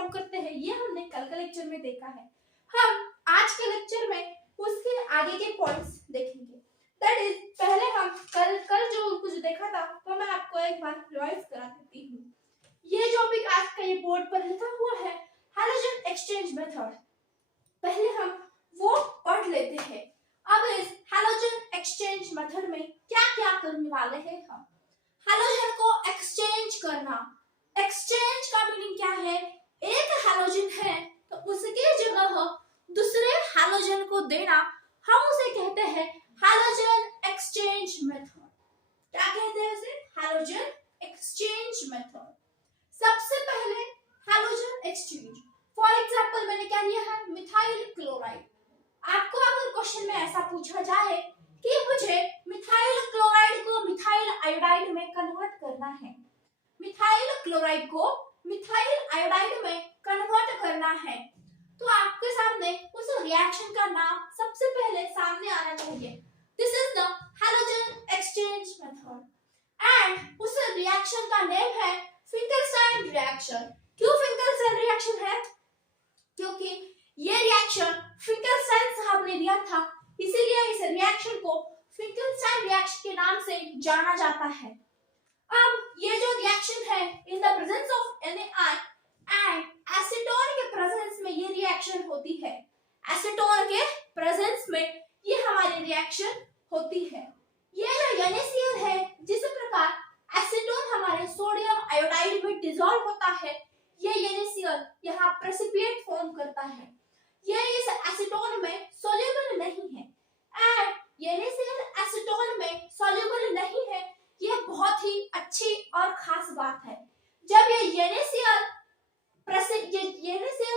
Form करते हैं ये हमने कल के लेक्चर में देखा है। हम आज के लेक्चर में उसके आगे के पॉइंट्स देखेंगे। दैट इज पहले हम कल जो कुछ देखा था तो मैं आपको एक बार रिवाइज करा देती हूँ। ये जो भी आज का ये बोर्ड पर लिखा हुआ है हैलोजन एक्सचेंज मेथड, पहले हम वो पढ़ लेते हैं। अब इस हैलोजन एक्सचेंज मेथड में क्या क्या करने वाले हैं हम। हैलोजन को एक्सचेंज करना, एक्सचेंज का मीनिंग क्या है, एक हैलोजन है तो उसकी जगह दूसरे हैलोजन को देना, हम उसे कहते हैं हैलोजन एक्सचेंज मेथड। क्या कहते हैं उसे, हैलोजन एक्सचेंज मेथड। सबसे पहले हैलोजन एक्सचेंज, फॉर एग्जांपल मैंने क्या लिया है, मिथाइल क्लोराइड। आपको अगर क्वेश्चन में ऐसा पूछा जाए कि मुझे मिथाइल क्लोराइड को मिथाइल आयोडाइड में कन्वर्ट करना है, मिथाइल क्लोराइड को मिथाइल आयोडाइड में कन्वर्ट करना है, तो आपके सामने उस रिएक्शन का नाम सबसे पहले सामने आना चाहिए। This is the halogen exchange method and उस रिएक्शन का नेम है फिंकेलस्टाइन रिएक्शन। क्यों फिंकेलस्टाइन रिएक्शन है, क्योंकि ये रिएक्शन फिंकेलस्टाइन साहब ने दिया था, इसीलिए इस रिएक्शन को फिंकेलस्टाइन रिएक्शन के नाम से जाना जाता है। अब ये जो रिएक्शन है in the presence of NaI and acetone के प्रेजेंस में ये रिएक्शन होती है। एसीटोन के प्रेजेंस में ये हमारी रिएक्शन होती है। ये जो NaCl है, जिस प्रकार एसीटोन हमारे सोडियम आयोडाइड में डिसॉल्व होता है, ये NaCl यहाँ प्रेसिपिएट फॉर्म करता है। ये इस एसीटोन में सॉल्युबल नहीं है एंड NaCl एसीटोन में सॉल्युबल नहीं है, ये बहुत ही अच्छी और खास बात है। जब ये NaCl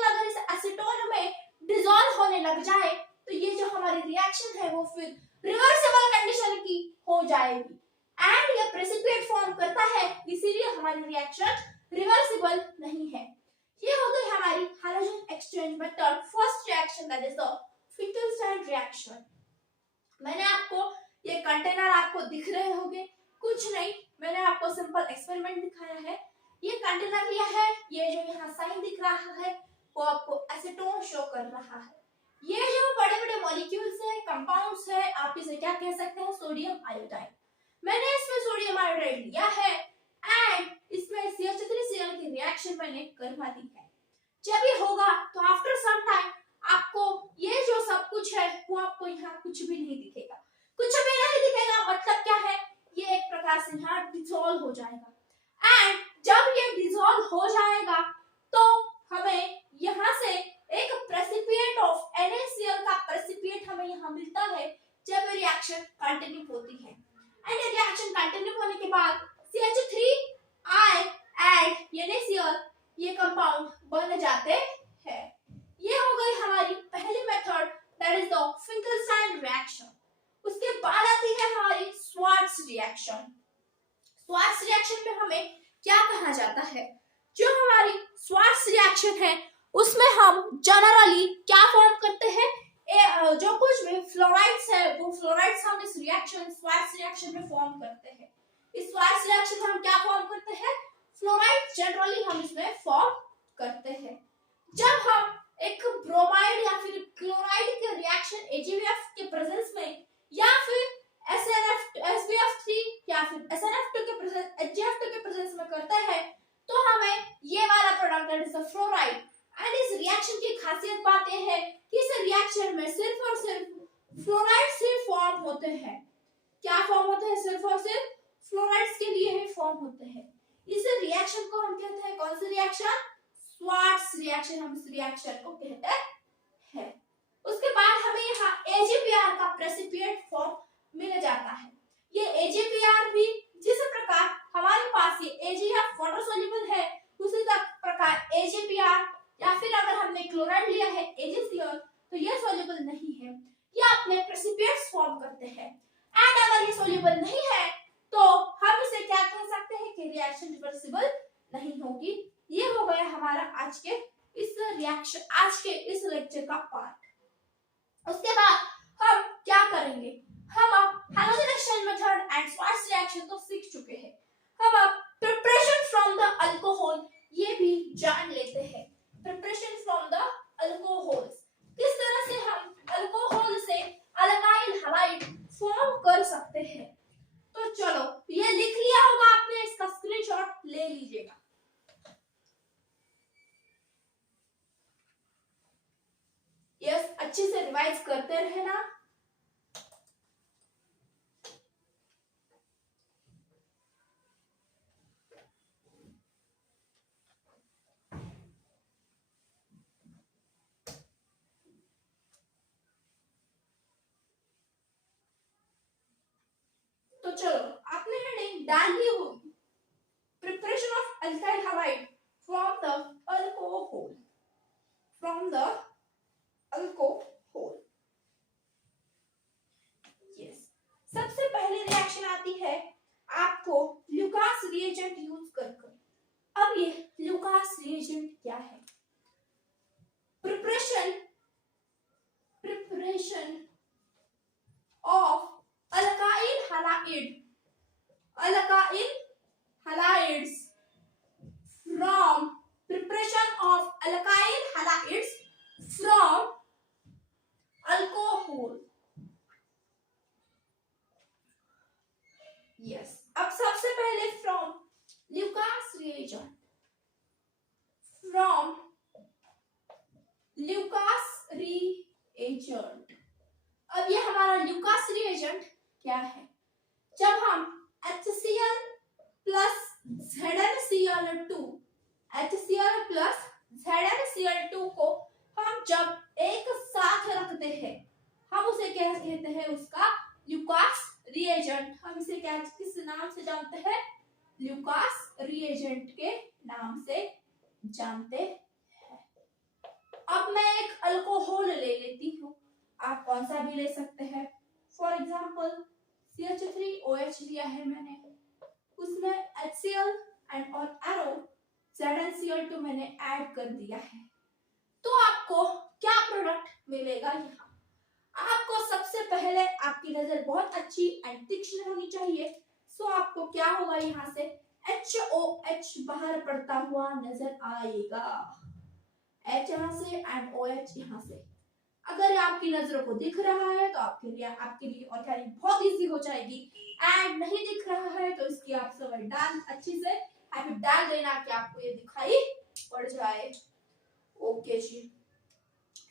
अगर इस एसीटोन में डिसॉल्व होने लग जाए तो ये जो हमारी रिएक्शन है वो फिर रिवर्सिबल कंडीशन की हो जाएगी एंड ये प्रेसिपिएट फॉर्म करता है, इसीलिए हमारी रिएक्शन रिवर्सिबल नहीं है। ये हो गई हमारी halogen exchange method first reaction, that is the Finkelstein reaction. मैंने आपको ये कंटेनर आपको दिख रहे होंगे, कुछ नहीं, मैंने आपको सिंपल एक्सपेरिमेंट दिखाया है। ये कंटेनर लिया है, ये जो यहाँ साइन दिख रहा है वो आपको एसीटोन शो कर रहा है। ये जो बड़े बड़े मॉलिक्यूल्स है, कंपाउंड्स है, आप इसे क्या कह सकते हैं, सोडियम आयोडाइड। मैंने इसमें सोडियम आयोडाइड लिया है एंड इसमें CH3Cl की रिएक्शन मैंने करवा दी है। जब ये होगा तो आफ्टर सम टाइम आपको ये जो सब कुछ है वो आपको यहाँ कुछ भी नहीं दिखेगा। कुछ भी नहीं दिखेगा मतलब क्या है, ये एक प्रकार से यहाँ डिसॉल्व हो जाएगा एंड जब ये डिसॉल्व हो जाएगा तो हमें यहाँ से एक प्रेसिपिएट ऑफ NaCl का प्रेसिपिएट हमें यहाँ मिलता है जब ये रिएक्शन कंटिन्यू होती है एंड ये रिएक्शन कंटिन्यू होने के बाद CH3I एंड NaCl ये कंपाउंड बन जाते हैं। ये हो गई हमारी पहली method, that is the Finkelstein reaction. उसके बाद आती है हमारी स्वार्ट्ज रिएक्शन। स्वार्ट्ज रिएक्शन में हमें क्या कहा जाता है, जो हमारी स्वार्ट्ज रिएक्शन है उसमें हम जनरली क्या फॉर्म करते हैं, जो कुछ भी फ्लोराइड्स है वो फ्लोराइड्स हम इस रिएक्शन स्वार्ट्ज रिएक्शन में फॉर्म करते हैं। इस स्वार्ट्ज रिएक्शन में हम क्या फॉर्म करते हैं, फ्लोराइड जनरली हम इसमें फॉर्म करते हैं। जब हम एक ब्रोमाइड या फिर क्लोराइड के रिएक्शन AgBF के प्रेजेंस में या फिर SbF3 या फिर SnF2 के प्रेजेंस HgF2 के प्रेजेंस में करते हैं तो हमें ये वाला product that is the fluoride. And इस रिएक्शन की खासियत बात यह है कि इस रिएक्शन में सिर्फ और सिर्फ फ्लोराइड्स ही फॉर्म होते हैं। क्या फॉर्म होते हैं, सिर्फ और सिर्फ फ्लोराइड्स के लिए ही फॉर्म होते हैं। इस रिएक्शन को हम कहते हैं, कौन सी रिएक्शन, स्वार्ट्ज रिएक्शन, हम इस रिएक्शन को कहते हैं। उसके बाद हमें यहाँ AgBr का प्रेसिपिएट फॉर्म मिल जाता है। ये AgBr भी जिस प्रकार हमारे पास ये AgF वाटर सॉल्युबल है, उसी प्रकार AgBr या फिर अगर हमने क्लोराइड लिया है AgCl तो ये सॉल्युबल नहीं है, ये अपने प्रेसिपिएट्स फॉर्म करते हैं एंड अगर ये सॉल्युबल नहीं है तो हम इसे क्या कह सकते हैं कि रिएक्शन रिवर्सिबल नहीं होगी। ये हो गया हमारा आज के इस लेक्चर का पार्ट। उसके बाद हम क्या करेंगे, हम अब halogen exchange method and Swarts reaction तो सीख चुके हैं। हम अब प्रिपरेशन फ्रॉम द अल्कोहल ये भी जान लेते हैं। अच्छे से रिवाइज करते रहना। तो चलो आपने हेडिंग डाल दी होगी, preparation of alkyl halide from the alcohol, from the alcohol. Yes, सबसे पहले रिएक्शन आती है आपको ल्यूकास रिएजेंट यूज कर। अब ये ल्यूकास रिएजेंट क्या है? Preparation of alkyl halides from preparation of alkyl halides from alcohol. Yes, अब सबसे पहले from Lucas reagent, from Lucas reagent। अब ये हमारा Lucas reagent क्या है? जब हम HCl plus ZnCl2 plus ZnCl2 को हम जब एक साथ रखते हैं, हम उसे क्या कहते हैं? उसका ल्यूकास रिएजेंट। हम इसे क्या किस नाम से जानते हैं? ल्यूकास रिएजेंट के नाम से जानते हैं। अब मैं एक अल्कोहल ले लेती हूँ, आप कौन सा भी ले सकते हैं। फॉर एग्जाम्पल CH3OH लिया है मैंने, उसमें HCl एंड और एरो ZnCl2 मैंने ऐड कर दिया है। तो आपको क्या प्रोडक्ट मिलेगा? यहाँ आपको सबसे पहले आपकी नजर बहुत अच्छी एंड तीक्ष्ण होनी चाहिए। सो आपको क्या होगा? यहाँ से HOH बाहर पड़ता हुआ नजर आएगा, H यहाँ से एंड OH यहाँ से। अगर आपकी नजरों को दिख रहा है तो आपके लिए ऑर्गेनिक बहुत इजी हो जाएगी, एंड नहीं दिख रहा है तो इसकी आप सब डाल अच्छी से हैबिट डाल देना कि आपको ये दिखाई पड़ जाए। ओके जी,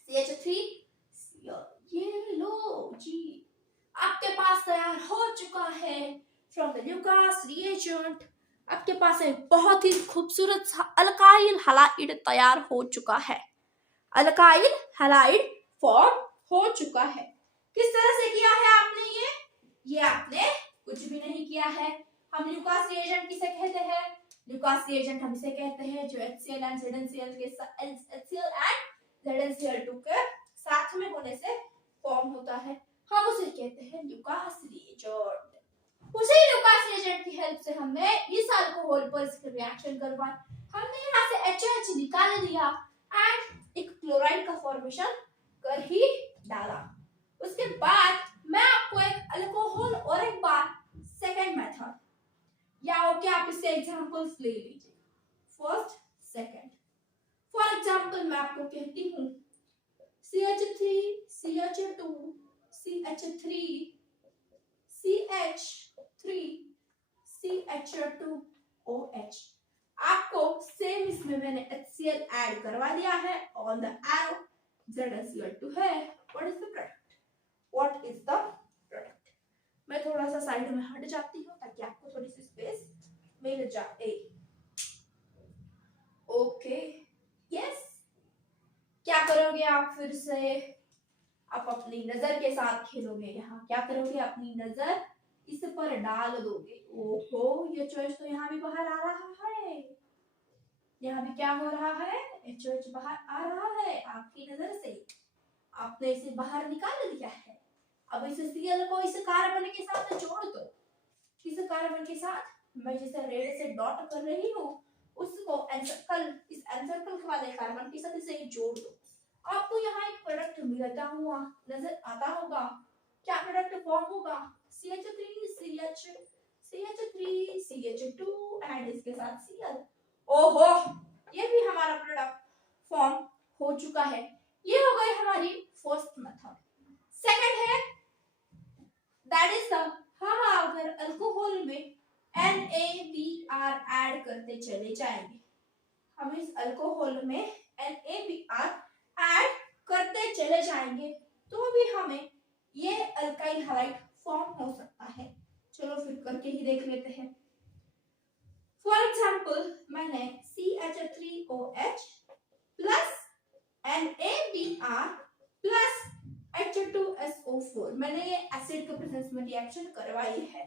CH3 ये लो जी, आपके पास तैयार हो चुका है फ्रॉम द ल्यूकास रिएजेंट। आपके पास एक बहुत ही खूबसूरत सा अल्काइल हैलाइड तैयार हो चुका है, अल्काइल हैलाइड फॉर्म हो चुका है। किस तरह से किया है आपने? ये आपने कुछ भी नहीं किया है। हम ल्यूकास रिएजेंट किसे कहते हैं? ल्यूकास रिएजेंट हम इसे कहते हैं जो HCl एंड ZnCl के HCl एंड ZnCl2 के साथ में होने से फॉर्म होता है, हम उसे कहते हैं ल्यूकास रिएजेंट। उसी ल्यूकास रिएजेंट की हेल्प से हमने इस अल्कोहल पर इसके रिएक्शन करवाया। हमने यहाँ से HH निकाल दिया एंड एक क्लोराइड का फॉर्मेशन कर ही डाला। उसके बाद मैं आपको एक अल्कोहल और एक बार सेकंड मेथड, या ओके आप इससे एग्जांपल्स ले लीजिए, फर्स्ट सेकंड। फॉर एग्जांपल मैं आपको कहती हूँ CH3 CH2 CH3 CH3 CH2OH। आपको सेम इसमें मैंने HCl ऐड करवा दिया है, ऑन द एरो ZnCl2 है। What is the product? What is the product? मैं थोड़ा सा साइड में हट जाती हूँ ताकि आपको थोड़ी सी स्पेस मिल जाए। Okay, yes. क्या करोगे आप? फिर से आप अपनी नजर के साथ खेलोगे। यहाँ क्या करोगे? अपनी नजर इस पर डाल दोगे। ओहो, ये चॉइस तो यहाँ भी बाहर आ रहा है, यहाँ भी क्या हो रहा है? HOH बाहर आ रहा है आपकी नजर से, आपने इसे बाहर निकाल दिया है। अब इस Cl को इस कार्बन के साथ जोड़ दो। किस कार्बन के साथ? मैं जिसे रेड से डॉट कर रही हूँ उसको एनसर्कल, इस एनसर्कल वाले कार्बन के साथ इसे जोड़ दो। आपको यहाँ एक प्रोडक्ट मिलता हुआ नजर आता होगा। क्या प्रोडक्ट फॉर्म होगा? CH3 CH2 एंड इसके साथ Cl। ओहो, ये भी हमारा प्रोडक्ट फॉर्म हो चुका है। ये हो गई हमारी फर्स्ट मेथड। सेकंड है दैट इज द, हम अगर अल्कोहल में NaBr ऐड करते चले जाएंगे, हम इस अल्कोहल में NaBr ऐड करते चले जाएंगे Br प्लस H2SO4। मैंने ये एसिड के प्रेजेंस में रिएक्शन करवाई है,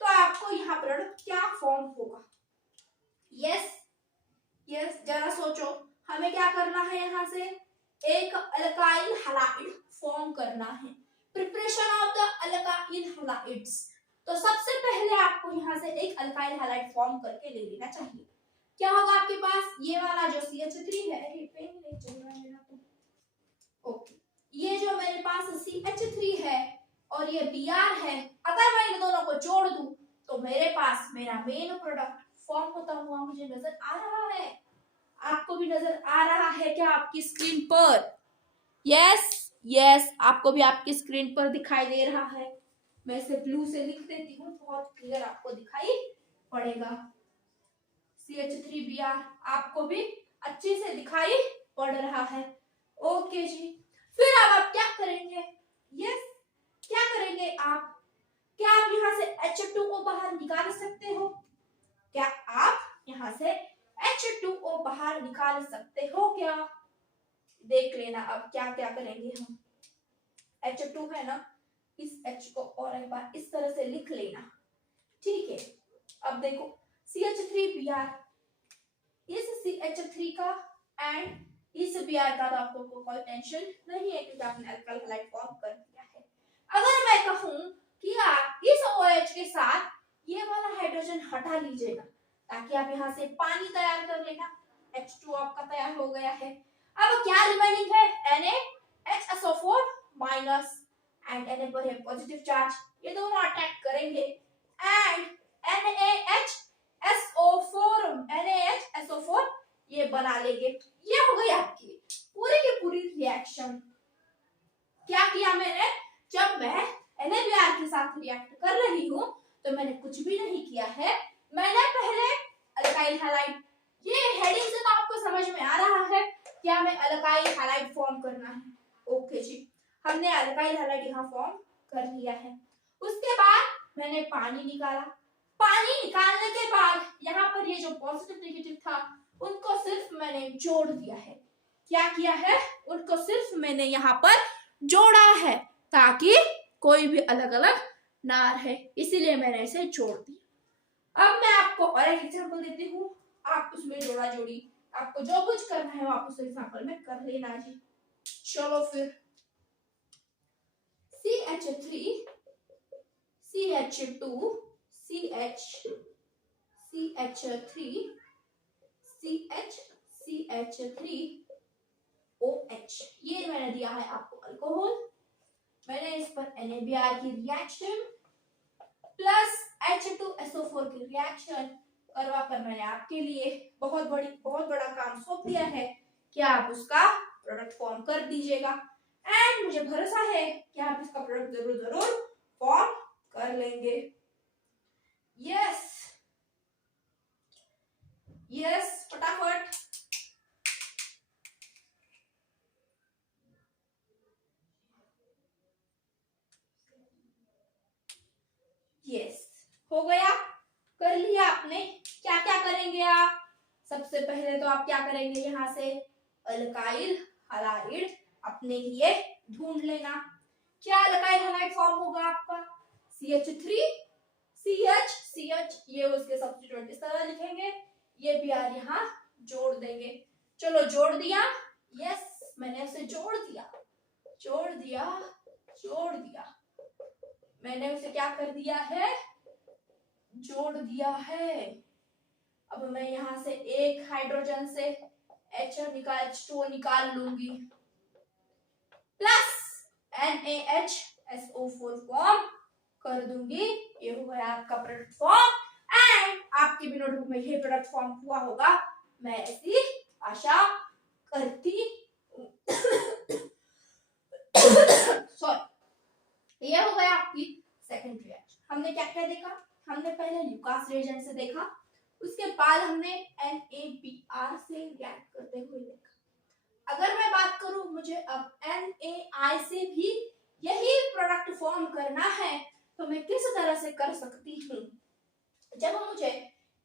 तो आपको यहाँ पर क्या फॉर्म होगा? यस यस, जरा सोचो, हमें क्या करना है? यहाँ से एक अल्काइल हैलाइड फॉर्म करना है, preparation of the alkyl halides. तो सबसे पहले आपको यहाँ से एक अल्काइल हैलाइड फॉर्म करके ले लेना चाहिए। क्या होगा आपके पास? ये वाला जो CH3 है, पेन नहीं चल रहा है मेरा तो, ओके, ये जो मेरे पास CH3 है और ये Br है, अगर मैं इन दोनों को जोड़ दूं तो मेरे पास मेरा मेन प्रोडक्ट फॉर्म होता हुआ मुझे नजर आ रहा है। आपको भी नजर आ रहा है क्या आपकी स्क्रीन पर? यस यस, आपको भी आपकी स्क्रीन पर दिखाई दे रहा है। मैं इसे ब्लू से लिख देती हूँ, बहुत क्लियर आपको दिखाई पड़ेगा। CH3Br आपको भी अच्छे से दिखाई पड़ रहा है। ओके जी, फिर अब आप क्या करेंगे? यस, क्या करेंगे आप? क्या आप यहाँ से H2O बाहर निकाल सकते हो? क्या आप यहाँ से H2O बाहर निकाल सकते हो क्या? देख लेना अब क्या क्या करेंगे हम। H2 है ना, इस H को और एक बार इस तरह से लिख लेना, ठीक है। अब देखो CH3Br, इस CH3 का एंड इस Br का तो आपको कोई टेंशन नहीं है क्योंकि आपने अल्काइल हैलाइड फॉर्म कर दिया है। अगर मैं कहूं कि आप इस OH के साथ ये वाला हाइड्रोजन हटा लीजिएगा ताकि आप यहाँ से पानी तैयार कर लेना, H2 आपका तैयार हो गया है। अब क्या रिमेनिंग है? NaHSO4 माइनस एंड Na पर है पॉजिटिव चार्ज, ये दोनों अटैक करेंगे एंड NaHSO4 ये बना लेंगे। ये हो गई आपकी पूरी की पूरी रिएक्शन। क्या किया मैंने? जब मैं NaBr के साथ रिएक्ट कर रही हूँ तो मैंने कुछ भी नहीं किया है, मैंने पहले अल्काइल हैलाइड, ये हेडिंग से तो आपको समझ में आ रहा है कि हमें अल्काइल हैलाइड फॉर्म करना है। ओके जी, हमने अल्काइल हैलाइड यहाँ फॉर्म कर लिया है। उसके बाद मैंने पानी निकाला, पानी निकालने के बाद यहाँ पर ये जो पॉजिटिव नेगेटिव था उनको सिर्फ मैंने जोड़ दिया है। क्या किया है? उनको सिर्फ मैंने यहाँ पर जोड़ा है ताकि कोई भी अलग अलग ना रहे, इसीलिए मैंने इसे जोड़ दिया। अब मैं आपको और एक एग्जांपल देती हूँ, आप उसमें जोड़ा जोड़ी आपको जो कुछ करना है आप उस एग्जांपल में कर लेना जी। चलो फिर CH3 CH2 CH3 CH3 OH, ये मैंने दिया है आपको अल्कोहल। मैंने इस पर NaBr की रिएक्शन प्लस H2SO4 की रिएक्शन करवा कर मैंने आपके लिए बहुत बड़ा काम सौंप दिया है कि आप उसका प्रोडक्ट फॉर्म कर दीजिएगा एंड मुझे भरोसा है कि आप इसका प्रोडक्ट जरूर फॉर्म कर लेंगे। यस यस, फटाफट। यस, हो गया, कर लिया आपने। क्या क्या करेंगे आप? सबसे पहले तो आप क्या करेंगे, यहाँ से अल्काइल हैलाइड अपने लिए ढूंढ लेना। क्या अल्काइल हैलाइड फॉर्म होगा आपका? CH3 CH, ये उसके सब्स्टिट्यूएंट इस तरह लिखेंगे, ये Br यहाँ जोड़ देंगे। चलो जोड़ दिया, यस मैंने उसे जोड़ दिया, मैंने उसे क्या कर दिया है? जोड़ दिया है। अब मैं यहाँ से एक हाइड्रोजन से H2O निकाल लूंगी प्लस NaHSO4 फॉर्म कर दूंगी, ये हो गया आपका प्रोडक्ट फॉर्म एंड आपके भी नोटबुक में ये प्रोडक्ट फॉर्म हुआ होगा, मैं ऐसी आशा करती सॉरी। ये हो गया आपकी सेकंड रिएक्शन। हमने क्या क्या देखा? हमने पहले ल्यूकास रिएजेंट से देखा, उसके बाद हमने NaBr से रिएक्ट करते हुए देखा। अगर मैं बात करूं मुझे अब NaI से भी यही प्रोडक्ट फॉर्म करना है तो मैं किस तरह से कर सकती हूँ? जब मुझे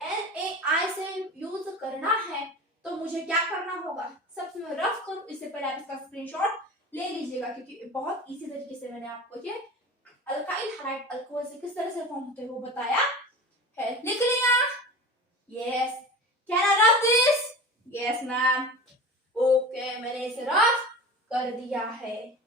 NaI से यूज करना है तो मुझे क्या करना होगा, सबसे मैं रफ करूं इससे पहले आप इसका स्क्रीनशॉट ले लीजिएगा, क्योंकि बहुत इजी तरीके से मैंने आपको ये अल्काइल हैलाइड अल्कोहल से किस तरह से फॉर्म होते हैं वो बताया है। लिख लिया? Yes. Can I rough this? Yes ma'am. Okay, मैंने इसे रफ कर दिया है।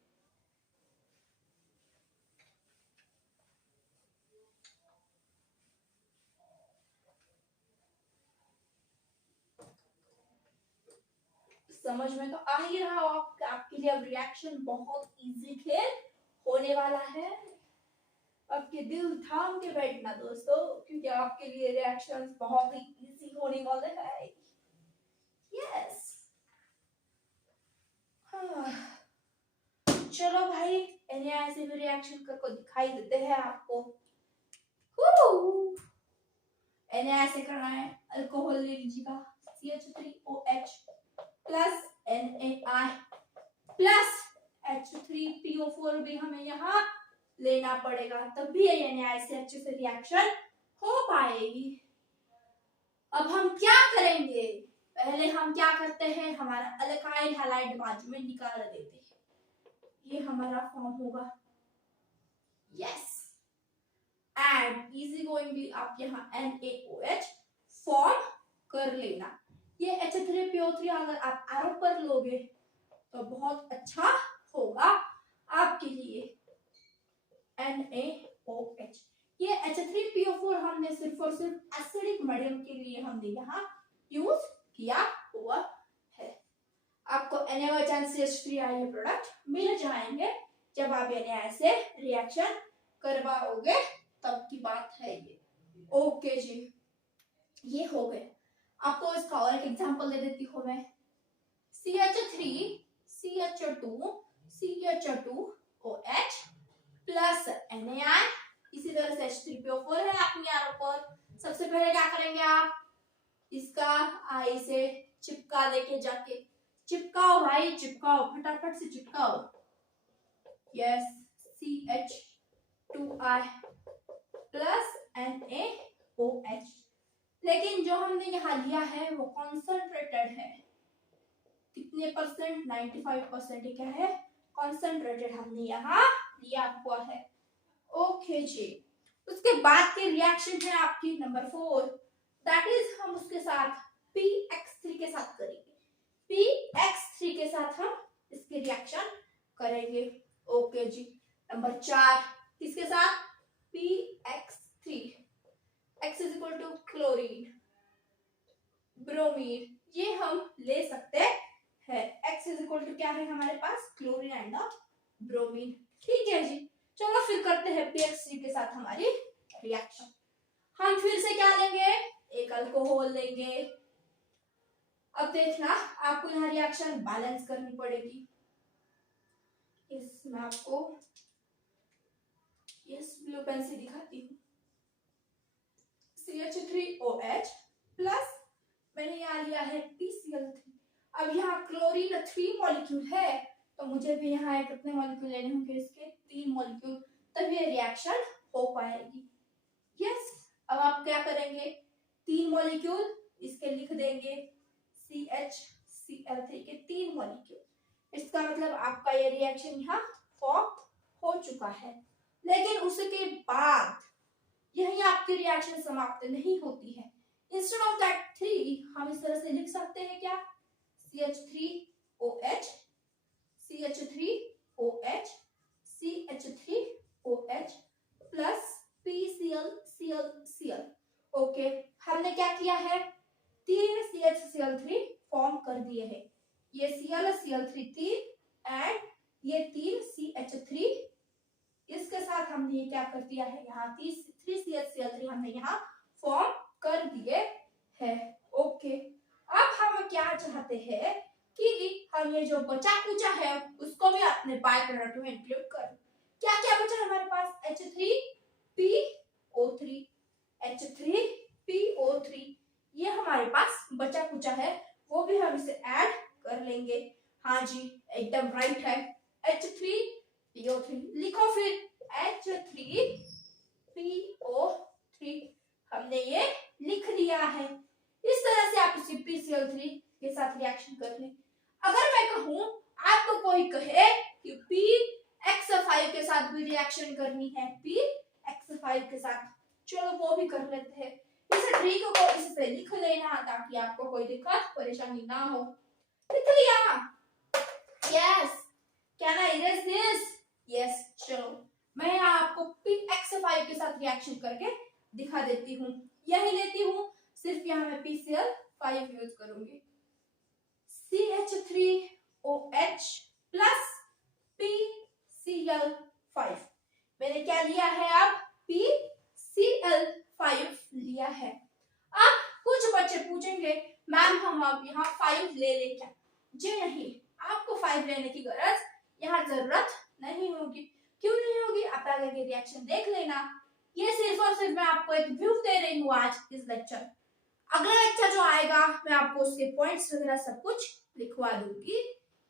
समझ में तो आ ही रहा हो आपके लिए अब रिएक्शन बहुत इजी खेल होने वाला है। आपके दिल थाम के बैठना दोस्तों, क्योंकि आपके लिए रिएक्शंस बहुत ही इजी होने वाले हैं। यस। चलो भाई, इन्हें ऐसे भी रिएक्शन करके दिखाई देते हैं आपको। इन्हें ऐसे करना है, अल्कोहल ले लीजिएगा, CH3OH plus NaI plus H3PO4 भी हमें यहाँ लेना पड़ेगा, तब भी NaI से अच्छे से रिएक्शन हो पाएगी। अब हम क्या करेंगे, पहले हम क्या करते हैं, हमारा अल्काइल हैलाइड बाजू में निकाल देते हैं। ये हमारा फॉर्म होगा। यस। एंड इजी गोइंगली आप यहाँ NaOH फॉर्म कर लेना। ये H3PO3 अगर आप एरो कर लोगे तो बहुत अच्छा होगा आपके लिए। NaOH, ये H3PO4 हमने सिर्फ और सिर्फ एसिडिक मीडियम के लिए हमने यहाँ यूज किया हुआ है। आपको NaOH and CH3 ये प्रोडक्ट मिल जाएंगे जब आप NaI से रिएक्शन करवाओगे, तब की बात है ये। ओके जी, ये हो गए। आपको इसका और एक एग्जांपल दे देती हूँ मैं। CH3 CH2 CH2OH plus NaI, इसी तरह से H3PO4 है अपनी आरो पर। सबसे पहले क्या करेंगे आप, इसका आई से चिपका देके जाके, चिपकाओ भाई चिपकाओ, फटाफट से चिपकाओ। Yes, CH2I plus NaOH। लेकिन जो हमने यहाँ लिया है वो कॉन्सेंट्रेटेड है। कितने परसेंट? 95% क्या है, कॉन्सेंट्रेटेड हमने यहाँ लिया हुआ है। ओके जी, उसके बाद के रिएक्शन है आपकी नंबर 4, दैट इज हम उसके साथ PX3 के साथ करेंगे। PX3 के साथ हम इसके रिएक्शन करेंगे। ओके जी, नंबर 4 किसके साथ? PX3। X is equal to chlorine, bromine, ये हम ले सकते हैं। X इज इक्वल टू क्या है हमारे पास? Chlorine and bromine. ठीक है जी, चलो फिर करते हैं PX3 के साथ हमारी रिएक्शन। हम फिर से क्या लेंगे? एक अल्कोहल लेंगे। अब देखना आपको यहाँ रिएक्शन बैलेंस करनी पड़ेगी। इसमें आपको यस ब्लू पेन से दिखाती हूँ। CH3OH प्लस मैंने यहाँ लिया है PCl3। अब यहाँ क्लोरीन 3 मॉलिक्यूल है, तो मुझे भी यहाँ कितने मॉलिक्यूल लेने होंगे? इसके 3 मॉलिक्यूल, तब ये रिएक्शन हो पाएगी। यस। अब आप क्या करेंगे? 3 मॉलिक्यूल इसके लिख देंगे, CHCl3 के 3 मॉलिक्यूल। इसका मतलब आपका ये रिएक्शन यहाँ फॉर्म हो चुका है। लेकिन उसके बाद यही आपकी रिएक्शन समाप्त नहीं होती है। इंस्टेड ऑफ दैट 3 हम इस तरह से लिख सकते हैं क्या? CH3OH CH3OH CH3OH plus PClClCl। Okay, हमने क्या किया है? 3 CHCl3 फॉर्म कर दिए हैं। ये ClCl3 3 एंड ये 3 CH3, इसके साथ हमने क्या कर दिया है? यहाँ 3 CHCl3 हमने यहाँ फॉर्म कर दिए हैं। ओके, अब हम क्या चाहते हैं कि हम ये जो बचा कुचा है उसको भी अपने बाय प्रोडक्ट में इंक्लूड करें। क्या क्या बचा हमारे पास? H3PO3, H3PO3 ये हमारे पास बचा कुचा है, वो भी हम इसे ऐड कर लेंगे। हाँ जी, एकदम राइट है। H3PO3 लिखो फिर, H3PO3 हमने ये लिख लिया है। इस तरह से आप इसे PCl3 के साथ रिएक्शन कर ले। अगर मैं कहूं, आपको कोई कहे कि PX5 के साथ भी रिएक्शन करनी है, PX5 के साथ, चलो वो भी कर लेते हैं। इस ट्रिक को इससे लिख लेना ताकि आपको कोई दिक्कत परेशानी ना हो। लिख लिया? Yes. Can I erase this? Yes. चलो मैं यहाँ आपको PX5 के साथ रिएक्शन करके दिखा देती हूँ। यही लेती हूँ, सिर्फ यहाँ मैं PCl5 यूज करूंगी। CH3OH plus PCl5। मैंने क्या लिया है? अब PCl5 लिया है। अब कुछ बच्चे पूछेंगे, मैम हम अब यहाँ 5 ले ले क्या? जी नहीं, आपको 5 लेने की गरज यहाँ जरूरत नहीं होगी। क्यों नहीं होगी? आप आगे के रिएक्शन देख लेना। ये सिर्फ और सिर्फ मैं आपको एक व्यू दे रही हूँ आज इस लेक्चर। अगला लेक्चर जो आएगा मैं आपको उसके पॉइंट्स वगैरह सब कुछ लिखवा दूंगी।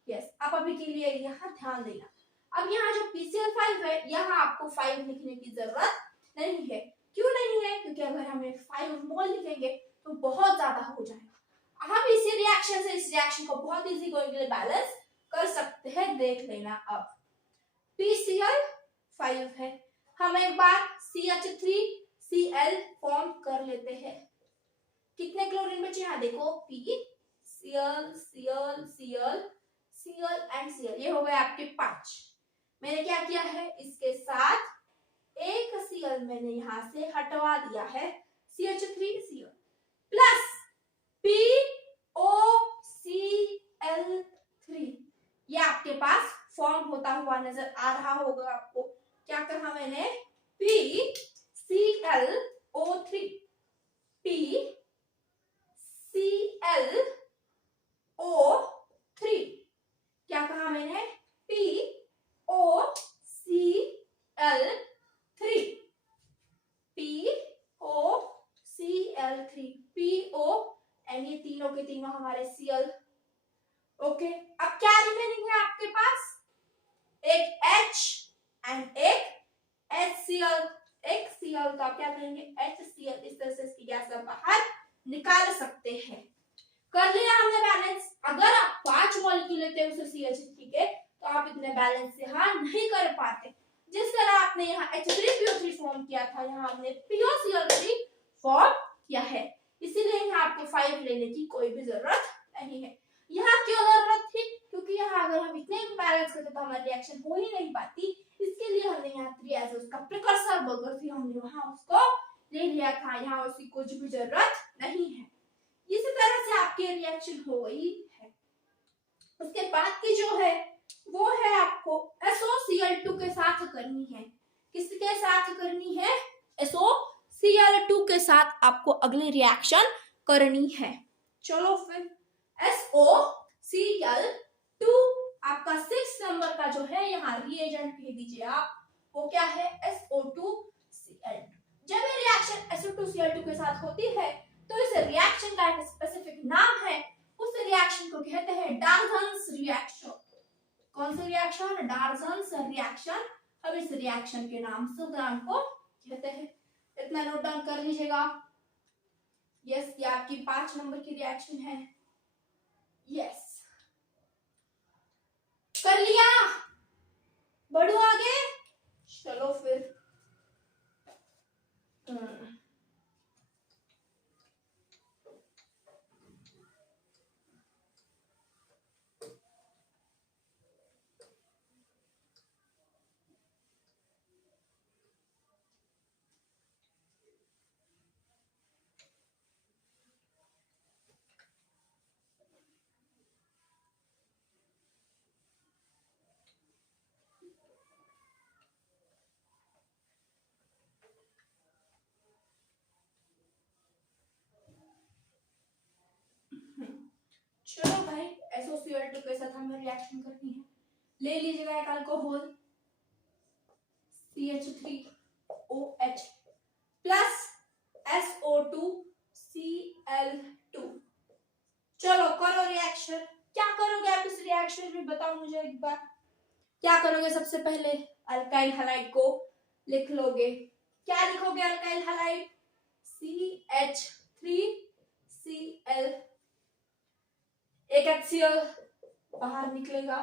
यस, आप अभी के लिए यहाँ ध्यान देना। अब यहाँ जो PCl5 है, यहाँ आपको 5 लिखने की जरूरत नहीं है। क्यों नहीं है? क्योंकि अगर हमें 5 मोल लिखेंगे तो बहुत ज्यादा हो जाएगा। हम इसी रिएक्शन से इस रिएक्शन को बहुत इजी गोइंगली बैलेंस कर सकते हैं। देख लेना। अब PCl5 है, हम एक बार CH3Cl फॉर्म कर लेते हैं। कितने क्लोरीन बचे? यहाँ देखो, PCl, Cl, Cl, Cl and Cl, ये हो गए आपके 5। मैंने क्या किया है? इसके साथ एक Cl मैंने यहाँ से हटवा दिया है, CH3Cl प्लस POCl3। ये आपके पास फॉर्म होता हुआ नजर आ रहा होगा आपको। क्या कहा मैंने? PClO3, PClO3। क्या कहा मैंने? POCl3, POCl3, PO एंड ये तीनों के तीनों हमारे Cl। ओके, अब क्या रिमेनिंग है आपके पास? एक H एंड एक HCl। एक Cl का क्या करेंगे? HCl। इस तरह से इसकी गैस आप बाहर निकाल सकते हैं। कर लिया हमने बैलेंस। अगर आप 5 मॉलिक्यूल लेते हैं उसे CH3 के, तो आप इतने बैलेंस यहाँ नहीं कर पाते। जिस तरह आपने यहाँ H3PO3 फॉर्म किया था, यहाँ हमने POCl3 फॉर्म किया है। इसीलिए यहाँ आपको 5 लेने की कोई भी जरूरत नहीं है। यहाँ क्यों जरूरत थी? क्योंकि यहाँ अगर हम इतने बैलेंस करते तो हमारी रिएक्शन हो ही नहीं पाती। इसके लिए हमने यहाँ 3 एज उसका प्रिकर्सर बोलकर थी, हमने वहां उसको ले लिया था। यहाँ उसकी कुछ भी जरूरत नहीं है। इसी तरह से आपकी रिएक्शन हो गई है। उसके बाद की जो है वो है आपको SOCl2 के साथ करनी है। किसके साथ करनी है? SOCl2 के साथ आपको अगली रिएक्शन करनी है। चलो फिर SOCl2 आपका 6 नंबर का जो है यहाँ रिएजेंट कह दीजिए आप, वो क्या है? SO2Cl2। जब ये रिएक्शन SO2Cl2 के साथ होती है तो इस रिएक्शन का एक स्पेसिफिक नाम है। उस रिएक्शन को कहते हैं डाल्टन्स रिएक्शन। कौन सा रिएक्शन? Dalton's reaction. अब इस रिएक्शन के नाम से नाम को कहते हैं। इतना नोट डाउन कर लीजिएगा। यस, ये आपकी 5 नंबर की रिएक्शन है। यस, कर लिया? बढ़ो आगे। चलो फिर चलो भाई, SOCl2 के साथ हमें रिएक्शन करनी है। ले लीजिएगा एक अल्कोहल CH3OH प्लस SO2Cl2। चलो करो रिएक्शन। क्या करोगे आप इस रिएक्शन में? बताओ मुझे एक बार। क्या करोगे? सबसे पहले अल्काइल हैलाइड को लिख लोगे। क्या लिखोगे अल्काइल हैलाइड? CH3Cl एक HCl बाहर निकलेगा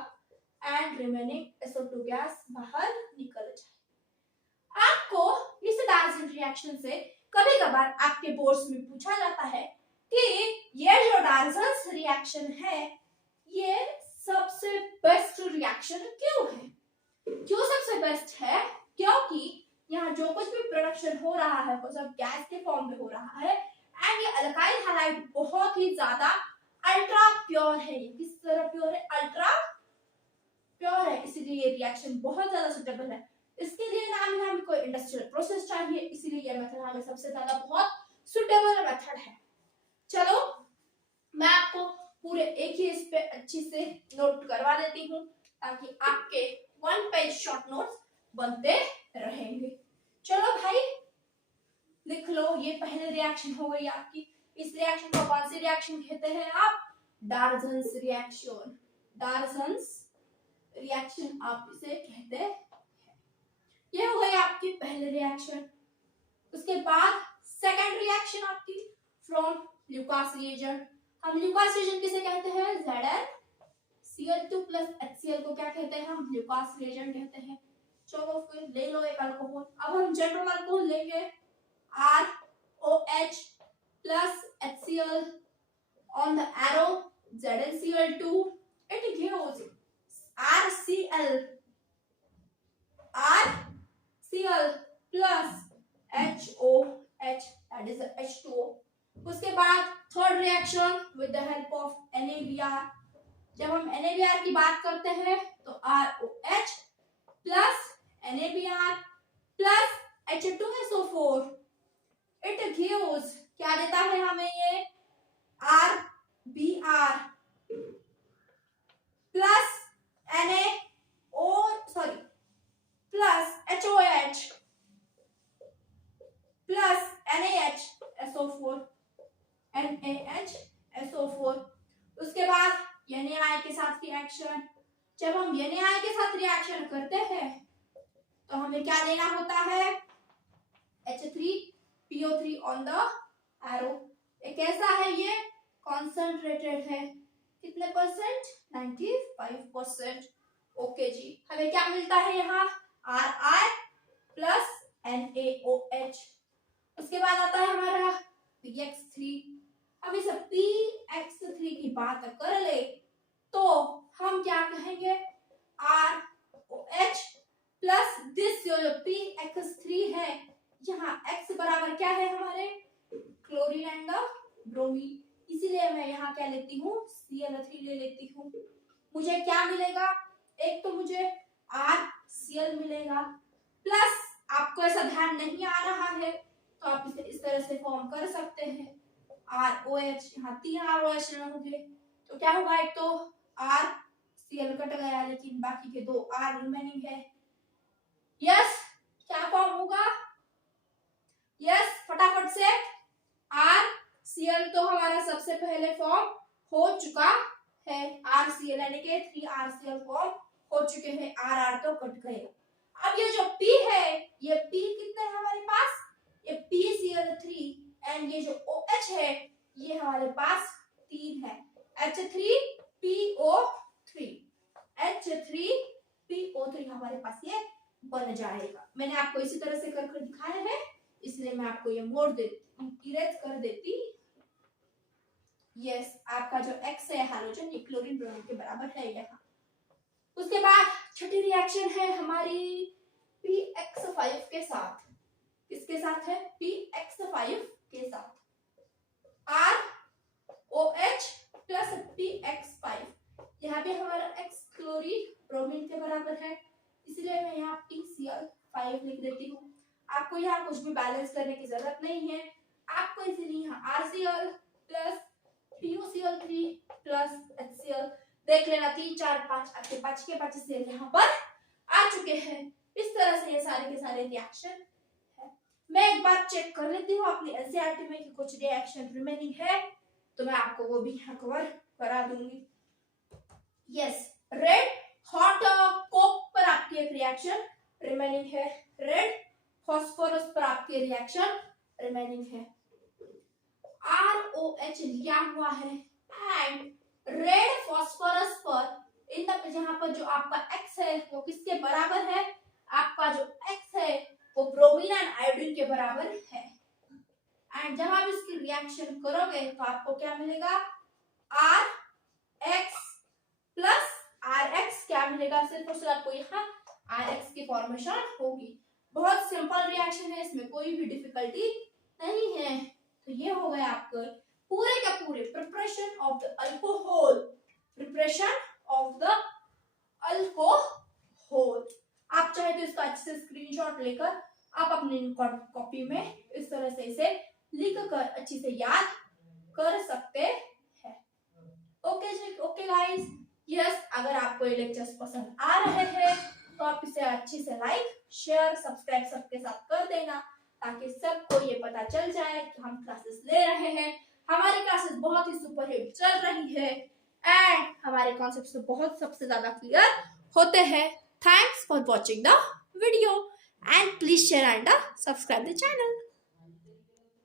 एंड रिमेनिंग SO2 गैस बाहर निकल जाए। आपको इस डाल्टन रिएक्शन से कभी कभार आपके बोर्ड्स में पूछा जाता है कि ये जो डाल्टन रिएक्शन है ये सबसे बेस्ट रिएक्शन क्यों है। क्यों सबसे बेस्ट है? क्योंकि यहाँ जो कुछ भी प्रोडक्शन हो रहा है वो सब गैस के फॉर्म में हो रहा है एंड ये अल्काइल हैलाइड बहुत ही ज्यादा अल्ट्रा प्योर है। किस तरह प्योर है? अल्ट्रा प्योर है, इसीलिए ये रिएक्शन बहुत ज्यादा सुटेबल है। इसके लिए ना हमें कोई इंडस्ट्रियल प्रोसेस चाहिए, इसीलिए ये मेथड हमें सबसे ज्यादा बहुत सुटेबल मेथड है। चलो मैं आपको पूरे एक ही इस पे अच्छी से नोट करवा देती हूँ ताकि आपके 1 पेज शॉर्ट नोट्स बनते रहेंगे। चलो भाई लिख लो, ये पहले रिएक्शन हो गई आपकी। इस रिएक्शन को कौन सी रिएक्शन कहते हैं आप? Dalton's reaction. डाल्टन्स रिएक्शन आप इसे कहते हैं। ये हो गई आपकी पहले रिएक्शन। उसके बाद सेकंड रिएक्शन आपकी फ्रॉम ल्यूकास रिएजेंट। हम ल्यूकास रिएजेंट किसे कहते हैं? ZnCl2 plus HCl को क्या कहते हैं? हम ल्यूकास रिएजेंट कहते हैं। चलो फिर ले लो एक अल्कोहल। अब हम जनरल अल्कोहल लेंगे ROH plus HCl on the arrow ZnCl2 it gives RCl plus HOH that is H2O। उसके बाद third reaction with the help of NaBr। जब हम NaBr की बात करते हैं तो ROH plus NaBr plus H2SO4 it gives क्या देता है हमें? ये RBr plus plus HOH plus NaHSO4 NaHSO4। उसके बाद NaI के साथ रिएक्शन। जब हम NaI के साथ रिएक्शन करते हैं तो हमें क्या देना होता है? H3PO3 on the arrow। ये कैसा है? ये कॉन्सेंट्रेटेड है। कितने परसेंट? 95%। ओके जी, हमें क्या मिलता है यहाँ? Ri plus NaOH। उसके बाद आता है हमारा PX3। अब इस PX3 की बात कर ले तो हम क्या कहेंगे? ROH प्लस दिस जो PX3 है, यहाँ X बराबर क्या है हमारे? Chlorine and bromine. इसीलिए मैं यहाँ क्या लेती हूँ? Cl3 ले लेती हूँ। मुझे क्या मिलेगा? एक तो मुझे RCl मिलेगा प्लस आपको ऐसा ध्यान नहीं आ रहा है तो आप इसे इस तरह से फॉर्म कर सकते हैं ROH। यहाँ 3 ROH होंगे तो क्या होगा? एक तो RCl कट गया लेकिन बाकी के 2 R रिमेनिंग है। यस, क्या फॉर्म होगा? यस, फटाफट से RCl तो हमारा सबसे पहले फॉर्म हो चुका है। RCl यानी कि 3 RCl फॉर्म हो चुके हैं। RR तो कट गए। अब ये जो P है, ये P कितने है हमारे पास? ये PCl3 एंड ये जो OH है ये हमारे पास 3 है। H3PO3 H3PO3 हमारे पास ये बन जाएगा। मैंने आपको इसी तरह से करके दिखाया है, इसलिए मैं आपको ये मोड़ देती, इरेज कर देती। यस, आपका जो X है हाइड्रोजन ये क्लोरीन ब्रोमीन के बराबर है यहाँ। उसके बाद छठी रिएक्शन है हमारी PX5 के साथ। किसके साथ है? PX5 के साथ। ROH plus PX5। यहाँ पे हमारा X क्लोरीन ब्रोमीन के बराबर है, इसलिए मैं यहाँ PCl5 लिख देती हूँ। आपको यहाँ कुछ भी बैलेंस करने की जरूरत नहीं है। आपको इसलिए यहाँ RCl plus PuCl3 plus HCl देख लेना। 3 4 5 आपके 5 के 5 से यहाँ पर आ चुके हैं। इस तरह से ये सारे के सारे रिएक्शन है। मैं एक बार चेक कर लेती हूँ अपनी एनसीईआरटी में कि कुछ रिएक्शन रिमेनिंग है तो मैं आपको वो भी यहाँ कवर करा दूंगी। यस, रेड हॉट कोक पर आपकी एक रिएक्शन रिमेनिंग है। रेड फॉस्फोरस पर आपकी रिएक्शन रिमेनिंग है। ROH लिया हुआ है एंड रेड फॉस्फोरस पर इन द जहां पर जो आपका x है वो किसके बराबर है, आपका जो x है वो ब्रोमीन एंड आयोडीन के बराबर है। एंड जब आप इसकी रिएक्शन करोगे तो आपको क्या मिलेगा, RX प्लस RX क्या मिलेगा, सिर्फ और सिर्फ आपको यहाँ RX की फॉर्मेशन होगी। बहुत सिंपल रिएक्शन है, इसमें कोई भी डिफिकल्टी नहीं है। तो ये हो गया आपका पूरे का पूरे preparation of the alcohol, preparation of the alcohol. आप चाहे तो इसका अच्छे से स्क्रीनशॉट लेकर आप अपनी कॉपी में इस तरह से इसे लिख कर अच्छी से याद कर सकते हैं। ओके गाइस, यस, अगर आपको ये लेक्चर्स पसंद आ रहे हैं तो आप इसे अच्छे से लाइक शेयर सब्सक्राइब सबके साथ कर देना, ताकि सबको ये पता चल जाए कि हम क्लासेस ले रहे हैं। हमारी क्लासेस बहुत ही सुपर हिट चल रही है एंड हमारे कॉन्सेप्ट्स बहुत सबसे ज्यादा क्लियर होते हैं। Thanks for watching the video and please share and subscribe the channel.